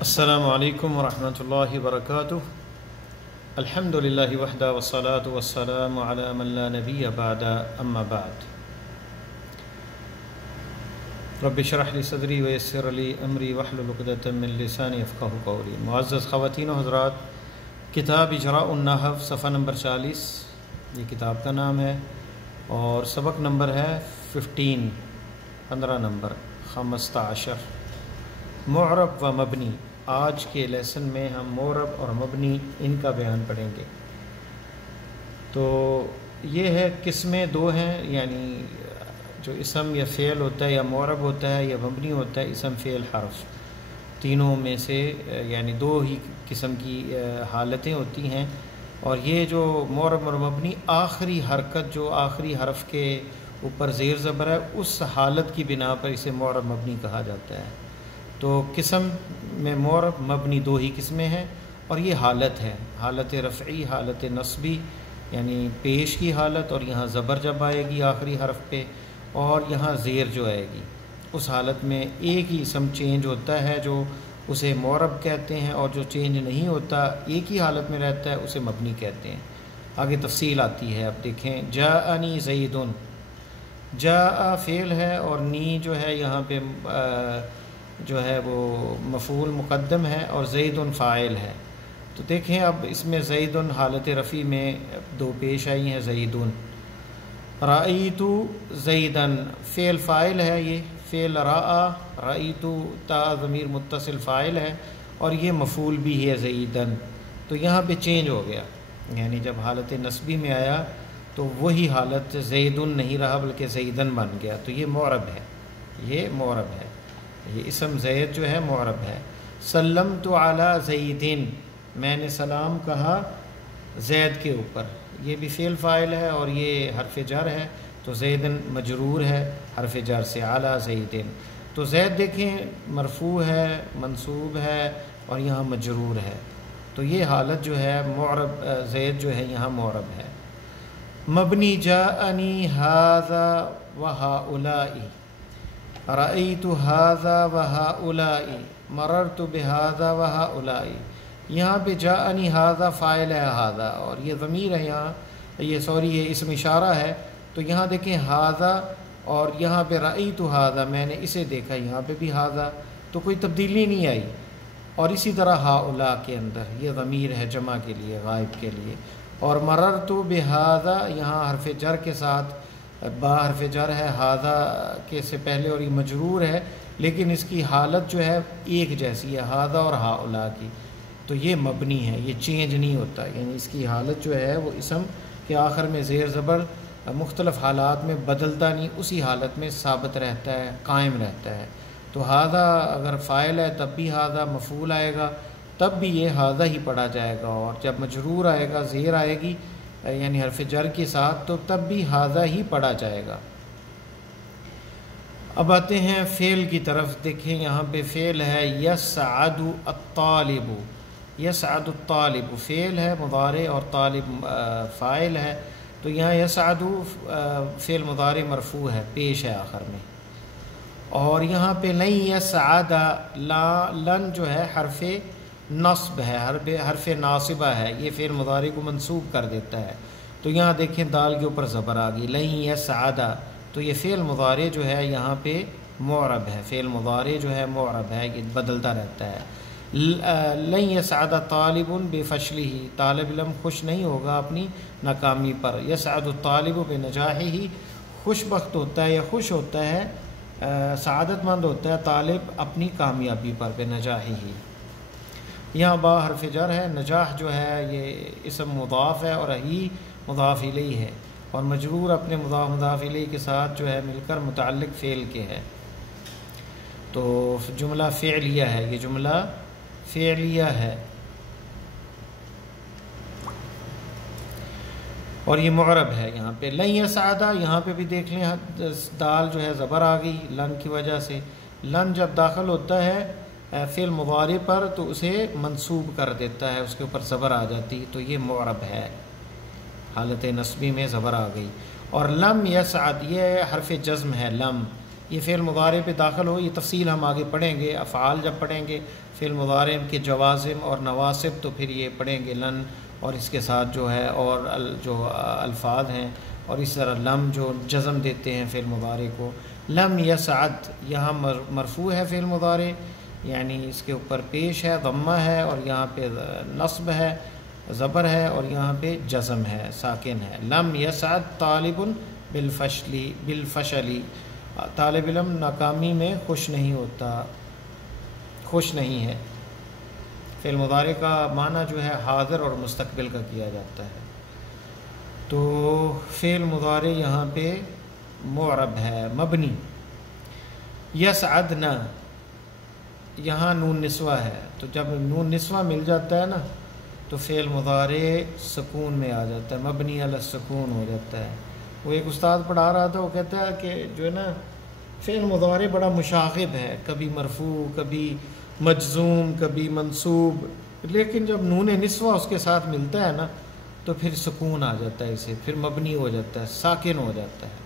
السلام علیکم ورحمۃ اللہ وبرکاتہ۔ الحمد للہ وحدہ والصلاة والسلام علی من لا نبی بعد اما بعد۔ رب اشرح لی صدری ویسر لی امری واحلل عقدۃ من لسانی یفقہوا قولی۔ معزز خواتین و حضرات، کتاب اجراء النحو صفحہ نمبر 40 یہ کتاب کا نام ہے اور سبق نمبر ہے 15 نمبر 15 معرب و مبنی۔ آج کے لیسن میں ہم معرب اور مبنی ان کا بیان پڑھیں گے۔ تو یہ ہے قسمیں دو ہیں، یعنی جو اسم یا فعل ہوتا ہے یا معرب ہوتا ہے یا مبنی ہوتا ہے، اسم فعل حرف، تینوں میں سے یعنی دو ہی قسم کی حالتیں ہوتی ہیں۔ اور یہ جو معرب اور مبنی آخری حرکت جو آخری حرف کے اوپر زیر زبر ہے، اس حالت کی بنا پر اسے معرب مبنی کہا جاتا ہے۔ تو قسم میں معرب مبنی دو ہی قسمیں ہیں، اور یہ حالت ہے، حالت رفعی، حالت نصبی، یعنی پیش کی حالت، اور یہاں زبر جب آئے گی آخری حرف پہ، اور یہاں زیر جو آئے گی، اس حالت میں ایک ہی اسم چینج ہوتا ہے جو اسے معرب کہتے ہیں، اور جو چینج نہیں ہوتا ایک ہی حالت میں رہتا ہے اسے مبنی کہتے ہیں۔ آگے تفصیل آتی ہے، اب دیکھیں۔ جاءنی زیدن، جاء فعل ہے اور نی جو ہے یہاں پہ جو ہے وہ مفعول مقدم ہے اور زیدن فاعل ہے۔ تو دیکھیں اب اس میں زیدن حالت رفع میں دو پیش آئی ہیں، زیدن۔ رأیت زیدن فعل فاعل ہے، یہ فعل رأیت تا ضمیر متصل فاعل ہے اور یہ مفعول بھی ہے زیدن۔ تو یہاں پہ چینج ہو گیا، یعنی جب حالت نصبی میں آیا تو وہی حالت زیدن نہیں رہا بلکہ زیدن بن گیا، تو یہ معرب ہے، یہ معرب ہے، یہ اسم زید جو ہے معرب ہے۔ سلمت علی زیدن، میں نے سلام کہا زید کے اوپر، یہ بھی فعل فاعل ہے اور یہ حرف جر ہے، تو زیدن مجرور ہے حرف جر سے، علی زیدن۔ تو زید دیکھیں مرفوع ہے، منصوب ہے اور یہاں مجرور ہے، تو یہ حالت جو ہے معرب زید جو ہے یہاں معرب ہے۔ مبنی جاءنی ھذا وھؤلاء، رأیت ھذا وھؤلاء، مررت بھذا وھؤلاء۔ یہاں پہ جاءنی ھذا فاعل ہے ھذا، اور یہ ضمیر ہے یہاں، یہ اسم اشارہ ہے، تو یہاں دیکھیں ھذا، اور یہاں پہ رأیت ھذا، میں نے اسے دیکھا، یہاں پہ بھی ھذا، تو کوئی تبدیلی نہیں آئی۔ اور اسی طرح ھؤلاء کے اندر یہ ضمیر ہے جمع کے لیے، غائب کے لیے۔ اور مررت بھذا یہاں حرف جر کے ساتھ، با حرف جر ہے ھذا کے سے پہلے اور یہ مجرور ہے، لیکن اس کی حالت جو ہے ایک جیسی ہے ھذا اور ھؤلاء کی، تو یہ مبنی ہے، یہ چینج نہیں ہوتا، یعنی اس کی حالت جو ہے وہ اسم کے آخر میں زیر زبر مختلف حالات میں بدلتا نہیں، اسی حالت میں ثابت رہتا ہے، قائم رہتا ہے۔ تو ھذا اگر فاعل ہے تب بھی ھذا، مفعول آئے گا تب بھی یہ ھذا ہی پڑھا جائے گا، اور جب مجرور آئے گا، زیر آئے گی یعنی حرف جر کے ساتھ، تو تب بھی ھذا ہی پڑھا جائے گا۔ اب آتے ہیں فعل کی طرف، دیکھیں یہاں پہ فعل ہے یسعد الطالب، یسعد الطالب فعل ہے مضارع اور طالب فاعل ہے، تو یہاں یسعد فعل مضارع مرفوع ہے، پیش ہے آخر میں۔ اور یہاں پہ لن یسعد، لن جو ہے حرف نصب ہے، حرف ناصبہ ہے، یہ فعل مضارع کو منصوب کر دیتا ہے، تو یہاں دیکھیں دال کے اوپر زبر آ گئی، لن یسعد، تو یہ فعل مضارع جو ہے یہاں پہ معرب ہے، فعل مضارع جو ہے معرب ہے، یہ بدلتا رہتا ہے۔ لن یسعد طالب بفشلہ، طالب علم خوش نہیں ہوگا اپنی ناکامی پر، یسعد الطالب بنجاحہ، خوش بخت ہوتا ہے یا خوش ہوتا ہے، سعادت مند ہوتا ہے طالب اپنی کامیابی پر، بنجاحہ۔ یہاں با حرف جر ہے، نجاح جو ہے یہ اسم مضاف ہے اور ہی مضاف الیہ ہے، اور مجرور اپنے مضاف الیہ کے ساتھ جو ہے مل کر متعلق فعل کے ہے، تو جملہ فعلیہ ہے، یہ جملہ فعلیہ ہے، اور یہ معرب ہے یہاں پہ۔ لن یسعد، یہاں پہ بھی دیکھ لیں دال جو ہے زبر آ گئی لن کی وجہ سے، لن جب داخل ہوتا ہے فعل مضارع پر تو اسے منصوب کر دیتا ہے، اس کے اوپر زبر آ جاتی، تو یہ معرب ہے، حالت نصبی میں زبر آ گئی۔ اور لم یسعد یہ حرف جزم ہے، لم، یہ فعل مضارع پہ داخل ہو، یہ تفصیل ہم آگے پڑھیں گے، افعال جب پڑھیں گے فعل مضارع کے جوازم اور نواسب تو پھر یہ پڑھیں گے لن، اور اس کے ساتھ جو ہے اور جو الفاظ ہیں، اور اس طرح لم جو جزم دیتے ہیں فعل مضارع کو۔ لم یسعد یہاں مرفوع ہے فعل مضارع، یعنی اس کے اوپر پیش ہے، ضمہ ہے، اور یہاں پہ نصب ہے، زبر ہے، اور یہاں پہ جزم ہے، ساکن ہے۔ لم یسعد طالب بالفشلی طالب علم ناکامی میں خوش نہیں ہوتا، خوش نہیں ہے۔ فعل مضارع کا معنی جو ہے حاضر اور مستقبل کا کیا جاتا ہے، تو فعل مضارع یہاں پہ معرب ہے مبنی۔ یسعدنا یہاں نون نسوہ ہے، تو جب نون نسوہ مل جاتا ہے نا تو فعل مضارع سکون میں آ جاتا ہے، مبنی علی السکون ہو جاتا ہے۔ وہ ایک استاد پڑھا رہا تھا، وہ کہتا ہے کہ جو ہے نا فعل مضارع بڑا مشاغب ہے، کبھی مرفوع، کبھی مجزوم، کبھی منصوب، لیکن جب نون نسوہ اس کے ساتھ ملتا ہے نا تو پھر سکون آ جاتا ہے، اسے پھر مبنی ہو جاتا ہے، ساکن ہو جاتا ہے۔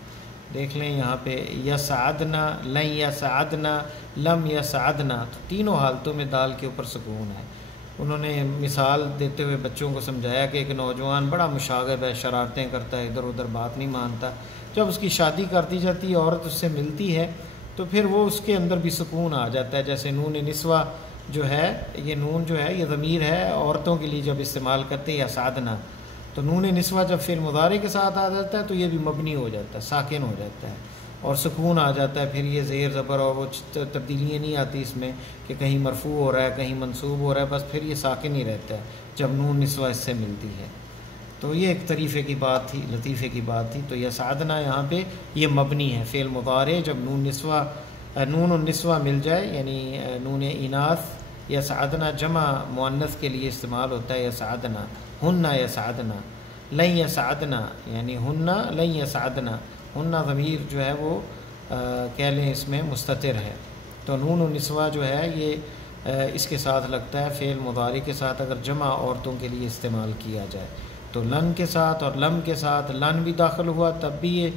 دیکھ لیں یہاں پہ یسعدنا، لن یسعدنا، لم یسعدنا، تو تینوں حالتوں میں دال کے اوپر سکون ہے۔ انہوں نے مثال دیتے ہوئے بچوں کو سمجھایا کہ ایک نوجوان بڑا مشاغب ہے، شرارتیں کرتا ہے، ادھر ادھر بات نہیں مانتا، جب اس کی شادی کر دی جاتی ہے، عورت اس سے ملتی ہے تو پھر وہ اس کے اندر بھی سکون آ جاتا ہے۔ جیسے نون نسوہ جو ہے، یہ نون جو ہے یہ ضمیر ہے عورتوں کے لیے جب استعمال کرتے ہیں یسعدنا، تو نون نسوہ جب فعل مضارع کے ساتھ آ جاتا ہے تو یہ بھی مبنی ہو جاتا ہے، ساکن ہو جاتا ہے، اور سکون آ جاتا ہے، پھر یہ زیر زبر اور وہ تبدیلیاں نہیں آتی اس میں کہ کہیں مرفوع ہو رہا ہے کہیں منصوب ہو رہا ہے، بس پھر یہ ساکن ہی رہتا ہے جب نون نسوہ اس سے ملتی ہے۔ تو یہ ایک طریفے کی بات تھی، لطیفے کی بات تھی۔ تو یسعدنا یہاں پہ یہ مبنی ہے، فعل مضارع جب نون النسوہ مل جائے، یعنی نون اناث، یسعدنا جمع مؤنث کے لیے استعمال ہوتا ہے یسعدنا، ہن یسعدنا، لن یسعدنا، یعنی ہن لن یسعدنا، ہن ضمیر جو ہے وہ کہہ لیں اس میں مستتر ہے، تو نون النسوہ جو ہے یہ اس کے ساتھ لگتا ہے فعل مضارع کے ساتھ اگر جمع عورتوں کے لیے استعمال کیا جائے، تو لن کے ساتھ اور لم کے ساتھ لن بھی داخل ہوا تب بھی یہ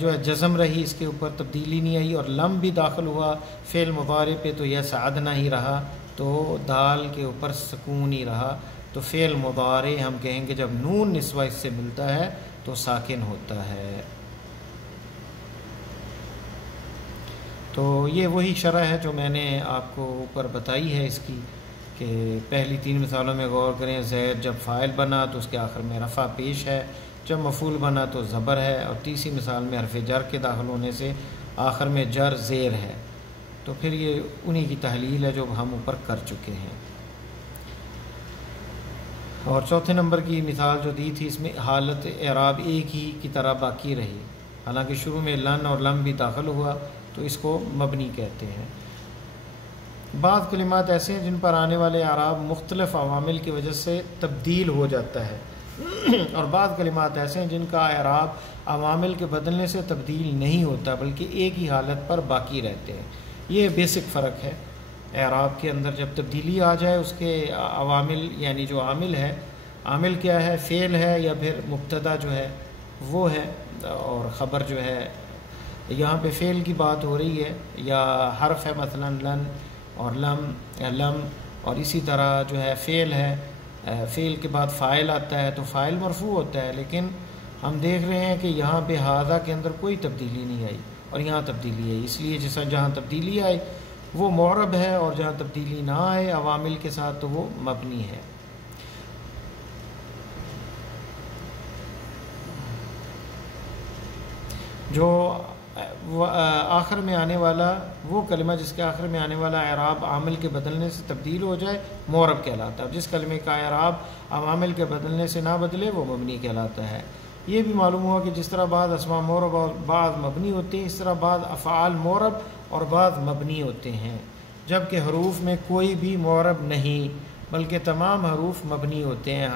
جو ہے جزم رہی، اس کے اوپر تبدیلی نہیں آئی، اور لم بھی داخل ہوا فعل مضارع پہ تو یسعدنا ہی رہا، تو دال کے اوپر سکون ہی رہا۔ تو فعل مضارع ہم کہیں گے جب نون نسوہ اس سے ملتا ہے تو ساکن ہوتا ہے۔ تو یہ وہی شرح ہے جو میں نے آپ کو اوپر بتائی ہے اس کی، کہ پہلی 3 مثالوں میں غور کریں، زید جب فاعل بنا تو اس کے آخر میں رفع پیش ہے، جب مفعول بنا تو زبر ہے، اور تیسری مثال میں حرف جر کے داخل ہونے سے آخر میں جر زیر ہے۔ تو پھر یہ انہی کی تحلیل ہے جو ہم اوپر کر چکے ہیں۔ اور چوتھے نمبر کی مثال جو دی تھی، اس میں حالت اعراب ایک ہی کی طرح باقی رہی، حالانکہ شروع میں لن اور لم بھی داخل ہوا تو اس کو مبنی کہتے ہیں۔ بعض کلمات ایسے ہیں جن پر آنے والے اعراب مختلف عوامل کی وجہ سے تبدیل ہو جاتا ہے، اور بعض کلمات ایسے ہیں جن کا اعراب عوامل کے بدلنے سے تبدیل نہیں ہوتا بلکہ ایک ہی حالت پر باقی رہتے ہیں۔ یہ بیسک فرق ہے اعراب کے اندر، جب تبدیلی آ جائے اس کے عوامل، یعنی جو عامل ہے، عامل کیا ہے، فعل ہے یا پھر مبتدا جو ہے وہ ہے، اور خبر جو ہے یہاں پہ فعل کی بات ہو رہی ہے یا حرف ہے، مثلا لن اور لم یا لم، اور اسی طرح جو ہے فعل ہے، فعل کے بعد فاعل آتا ہے تو فاعل مرفوع ہوتا ہے، لیکن ہم دیکھ رہے ہیں کہ یہاں پہ ھذا کے اندر کوئی تبدیلی نہیں آئی اور یہاں تبدیلی آئی، اس لیے جہاں تبدیلی آئی وہ معرب ہے، اور جہاں تبدیلی نہ آئے عوامل کے ساتھ تو وہ مبنی ہے۔ جو آخر میں آنے والا وہ کلمہ جس کے آخر میں آنے والا اعراب عامل کے بدلنے سے تبدیل ہو جائے معرب کہلاتا ہے، اور جس کلمے کا اعراب عوامل کے بدلنے سے نہ بدلے وہ مبنی کہلاتا ہے۔ یہ بھی معلوم ہوا کہ جس طرح بعض اسماء معرب اور بعض مبنی ہوتے ہیں، اس طرح بعض افعال معرب اور بعض مبنی ہوتے ہیں، جبکہ حروف میں کوئی بھی معرب نہیں بلکہ تمام حروف مبنی ہوتے ہیں۔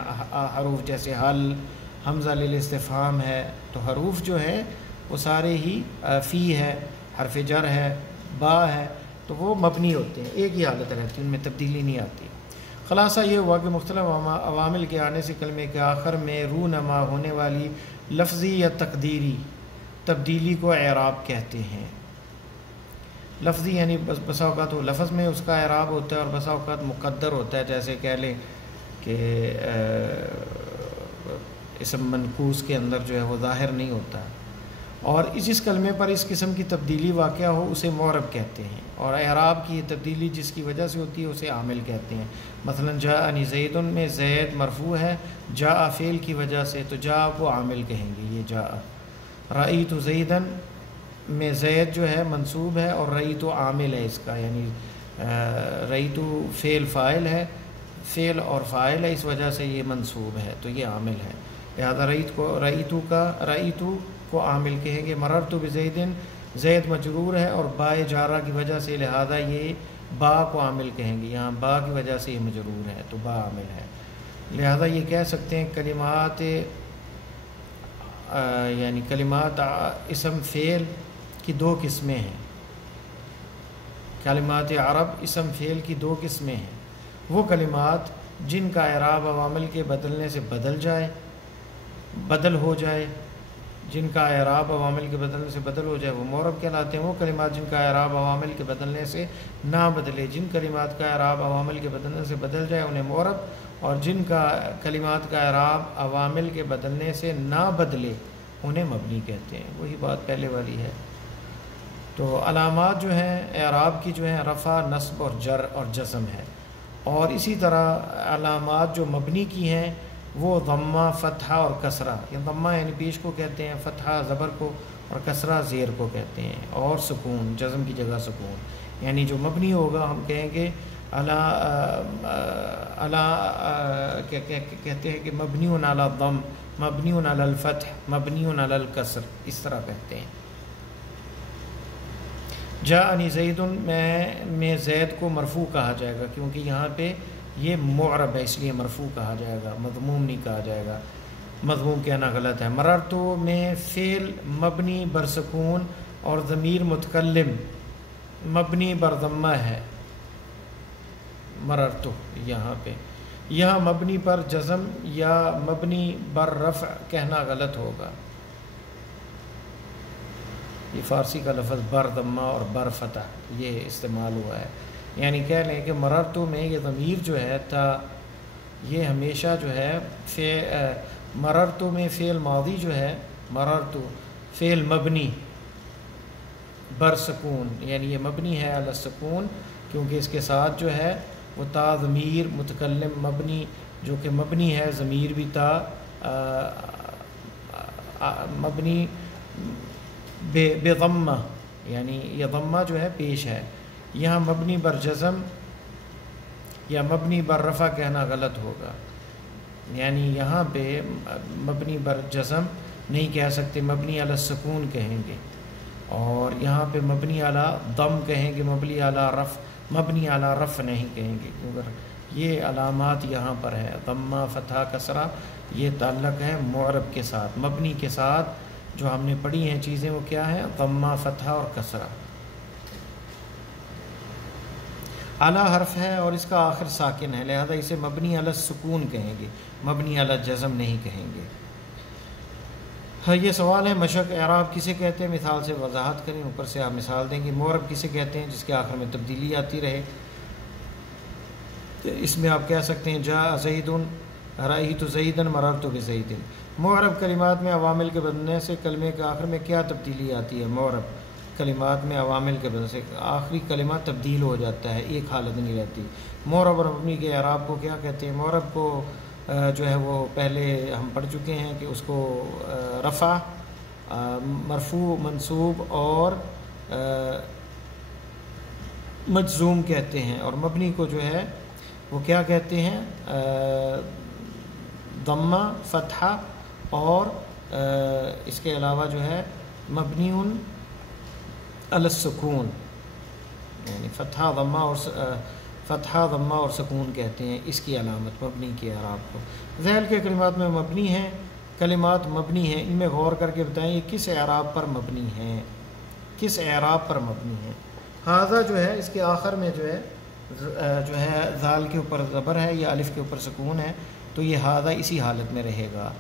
حروف جیسے حل، حمزہ للاستفہام ہے، تو حروف جو ہے وہ سارے ہی فی ہے، حرف جر ہے، با ہے، تو وہ مبنی ہوتے ہیں، ایک ہی حالت رہتی ہے، ان میں تبدیلی نہیں آتی۔ خلاصہ یہ ہوا کہ مختلف عوامل کے آنے سے کلمے کے آخر میں رونما ہونے والی لفظی یا تقدیری تبدیلی کو اعراب کہتے ہیں۔ لفظی یعنی بسا اوقات وہ لفظ میں اس کا اعراب ہوتا ہے اور بسا اوقات مقدر ہوتا ہے، جیسے کہہ لیں کہ اسم منقوص کے اندر جو ہے وہ ظاہر نہیں ہوتا، اور جس کلمے پر اس قسم کی تبدیلی واقع ہو اسے معرب کہتے ہیں، اور اعراب کی تبدیلی جس کی وجہ سے ہوتی ہے اسے عامل کہتے ہیں۔ مثلا جاءنی زید میں زید مرفوع ہے جاء فعل کی وجہ سے، تو جاء کو عامل کہیں گے، یہ جاء۔ رأیت زیدن میں زید جو ہے منصوب ہے اور رأیت عامل ہے اس کا، یعنی رأیت فعل فاعل ہے، فعل اور فاعل ہے، اس وجہ سے یہ منصوب ہے، تو یہ عامل ہے، لہذا رأیت کو عامل کہیں گے۔ مررت بزیدن زید مجرور ہے اور بائے جارہ کی وجہ سے لہذا یہ با کو عامل کہیں گے، یہاں با کی وجہ سے یہ مجرور ہے تو با عامل ہے، لہذا یہ کہہ سکتے ہیں کلمات یعنی کلمات اسم فعل کی دو قسمیں ہیں، کلمات عرب اسم فعل کی دو قسمیں ہیں، وہ کلمات جن کا اعراب عوامل کے بدلنے سے بدل ہو جائے، جن کا اعراب عوامل کے بدلنے سے بدل ہو جائے وہ معرب کہلاتے ہیں، وہ کلمات جن کا اعراب عوامل کے بدلنے سے نہ بدلے، جن کلمات کا اعراب عوامل کے بدلنے سے بدل جائے انہیں معرب، اور جن کا کلمات کا اعراب عوامل کے بدلنے سے نہ بدلے انہیں مبنی کہتے ہیں، وہی بات پہلے والی ہے۔ تو علامات جو ہیں اعراب کی جو ہیں رفع، نصب اور جر اور جزم ہے، اور اسی طرح علامات جو مبنی کی ہیں وہ ضمہ، فتحہ اور کسرہ، یہ ضمہ یعنی پیش کو کہتے ہیں، فتحہ زبر کو اور کسرہ زیر کو کہتے ہیں، اور سکون، جزم کی جگہ سکون، یعنی جو مبنی ہوگا ہم کہیں گے کہتے ہیں کہ مبنی علی الضم، مبنی علی الفتح، مبنی علی الکسر، اس طرح کہتے ہیں۔ جاءنی زید میں زید کو مرفوع کہا جائے گا کیونکہ یہاں پہ یہ معرب ہے اس لیے مرفوع کہا جائے گا، مضموم نہیں کہا جائے گا، مضموم کہنا غلط ہے۔ مررتو میں فعل مبنی بر سکون اور ضمیر متکلم مبنی بر ضمہ ہے، مررتو یہاں مبنی پر جزم یا مبنی بر رفع کہنا غلط ہوگا، یہ فارسی کا لفظ بر ضمہ اور بر فتح یہ استعمال ہوا ہے، یعنی کہہ لیں کہ مررتو میں یہ ضمیر جو ہے تا یہ ہمیشہ جو ہے مررتو میں فعل ماضی جو ہے، مررتو فعل مبنی بر سکون، یعنی یہ مبنی ہے علی السکون کیونکہ اس کے ساتھ جو ہے وہ تا ضمیر متکلم مبنی جو کہ مبنی ہے، ضمیر بھی تا مبنی بے ضمہ، یعنی یہ ضمہ جو ہے پیش ہے، یہاں مبنی بر جزم یا مبنی بر رفع کہنا غلط ہوگا، یعنی یہاں پہ مبنی بر جزم نہیں کہہ سکتے، مبنی علی السکون کہیں گے، اور یہاں پہ مبنی علی ضم کہیں گے، مبنی علی رفع نہیں کہیں گے، کیونکہ یہ علامات یہاں پر ہے، ضمہ، فتحہ، کسرہ، یہ تعلق ہے معرب کے ساتھ، مبنی کے ساتھ جو ہم نے پڑھی ہیں چیزیں وہ کیا ہیں، ضمہ، فتحہ اور کسرہ۔ اعلیٰ حرف ہے اور اس کا آخر ساکن ہے، لہذا اسے مبنی علی السکون کہیں گے، مبنی علی الجزم نہیں کہیں گے۔ یہ سوال ہے مشق اعراب کسے کہتے ہیں، مثال سے وضاحت کریں، اوپر سے آپ مثال دیں گے۔ معرب کسے کہتے ہیں، جس کے آخر میں تبدیلی آتی رہے، اس میں آپ کہہ سکتے ہیں جاء زید، رأیت زیدا، مررت بزید۔ معرب کلمات میں عوامل کے بدلنے سے کلمے کے آخر میں کیا تبدیلی آتی ہے، معرب کلمات میں عوامل کے بدلنے سے آخری کلمہ تبدیل ہو جاتا ہے، ایک حالت نہیں رہتی۔ معرب اور مبنی کے اعراب کو کیا کہتے ہیں، معرب کو جو ہے وہ پہلے ہم پڑھ چکے ہیں کہ اس کو رفع، مرفوع، منصوب اور مجزوم کہتے ہیں، اور مبنی کو جو ہے وہ کیا کہتے ہیں، ضمہ، فتحہ اور اس کے علاوہ جو ہے مبنی علی السکون، یعنی فتحہ، ضمہ اور سکون کہتے ہیں اس کی علامت مبنی کے اعراب کو۔ ذیل کے کلمات میں مبنی ہیں، کلمات مبنی ہیں، ان میں غور کر کے بتائیں یہ کس اعراب پر مبنی ہیں، کس اعراب پر مبنی ہیں۔ ہاذا جو ہے اس کے آخر میں جو ہے ذال کے اوپر زبر ہے یا الف کے اوپر سکون ہے، تو یہ ہاذا اسی حالت میں رہے گا۔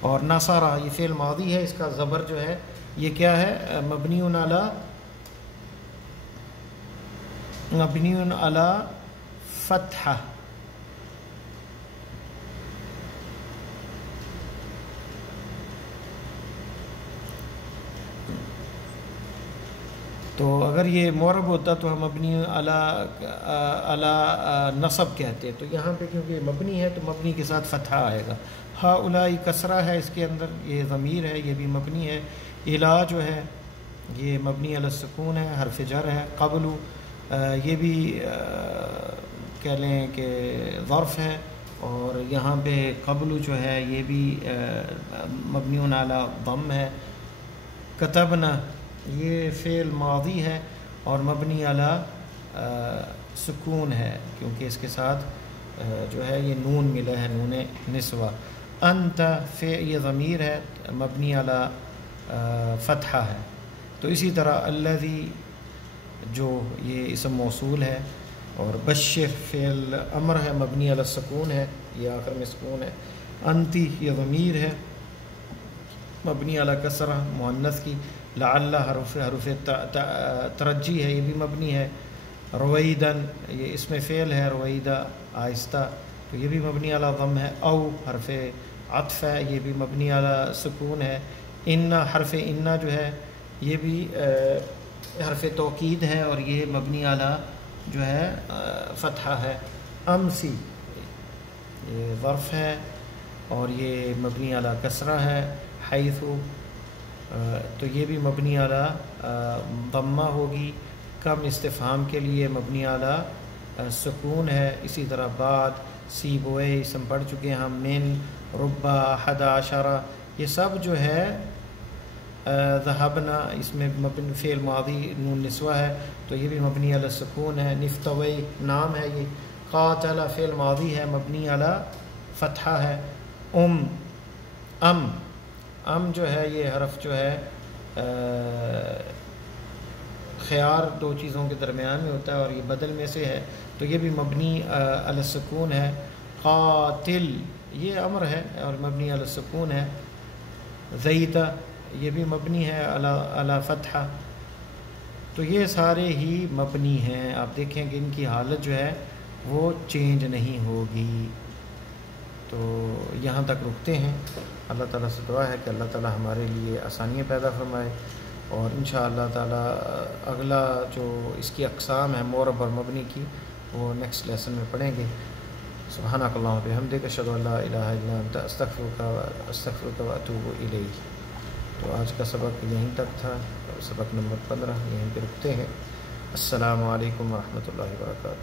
اور نصارہ یہ فعل ماضی ہے، اس کا زبر جو ہے یہ کیا ہے، مبنی علی مبنی علی فتحہ، تو اگر یہ معرب ہوتا تو ہم مبنی علی نصب کہتے، تو یہاں پہ کیونکہ مبنی ہے تو مبنی کے ساتھ فتحہ آئے گا۔ ہؤلائی کسرہ ہے اس کے اندر، یہ ضمیر ہے، یہ بھی مبنی ہے۔ الا جو ہے یہ مبنی علی السکون ہے، حرف جر ہے۔ قبل یہ بھی کہہ لیں کہ ظرف ہے، اور یہاں پہ قبل جو ہے یہ بھی مبنی علی ضم ہے۔ کتبنا یہ فعل ماضی ہے اور مبنی علی سکون ہے، کیونکہ اس کے ساتھ جو ہے یہ نون ملا ہے، نون نسوہ۔ انت یہ ضمیر ہے، مبنی علی فتحہ ہے۔ تو اسی طرح الذی جو یہ اسم موصول ہے، اور بشر فعل امر ہے، مبنی علی السکون ہے، یہ آخر میں سکون ہے۔ انتی یہ ضمیر ہے، مبنی علی کسرہ مؤنث کی۔ لعل حرف ترجی ہے، یہ بھی مبنی ہے۔ رویدن یہ اسم فعل ہے، رویدہ آہستہ، تو یہ بھی مبنی علی ضم ہے۔ او حرف عطف ہے، یہ بھی مبنی علی سکون ہے۔ ان حرف ان جو ہے یہ بھی حرف توکید ہے، اور یہ مبنی علی جو ہے فتحہ ہے۔ امسی یہ ظرف ہے اور یہ مبنی علی کسرہ ہے۔ حیث تو یہ بھی مبنی علی ضمہ ہوگی۔ کم استفہام کے لیے مبنی علی سکون ہے۔ اسی طرح بعد، سیبوئے اسم پڑھ چکے ہیں ہم، من، ربا، احد عشرہ، یہ سب جو ہے ذہبنا اس میں مبنی فعل ماضی نون نسوہ ہے، تو یہ بھی مبنی علی سکون ہے۔ نفتوی نام ہے یہ۔ قاتل فعل ماضی ہے، مبنی علی فتحہ ہے۔ ام جو ہے یہ حرف جو ہے خیار دو چیزوں کے درمیان میں ہوتا ہے اور یہ بدل میں سے ہے، تو یہ بھی مبنی علی السکون ہے۔ قاتل یہ امر ہے اور مبنی علی السکون ہے۔ زیدہ یہ بھی مبنی ہے علی فتحہ، تو یہ سارے ہی مبنی ہیں۔ آپ دیکھیں کہ ان کی حالت جو ہے وہ چینج نہیں ہوگی۔ تو یہاں تک رکتے ہیں۔ اللہ تعالیٰ سے دعا ہے کہ اللہ تعالیٰ ہمارے لیے آسانیاں پیدا فرمائے، اور انشاءاللہ تعالیٰ اگلا جو اس کی اقسام ہے معرب اور مبنی کی، وہ نیکسٹ لیسن میں پڑھیں گے۔ سبحانک اللہم و بحمدک، اشہد ان لا الہ الا انت، استغفرک و اتوب الیک۔ تو آج کا سبق یہیں تک تھا، سبق نمبر 15 یہیں پہ رکتے ہیں۔ السلام علیکم ورحمۃ اللہ وبرکاتہ۔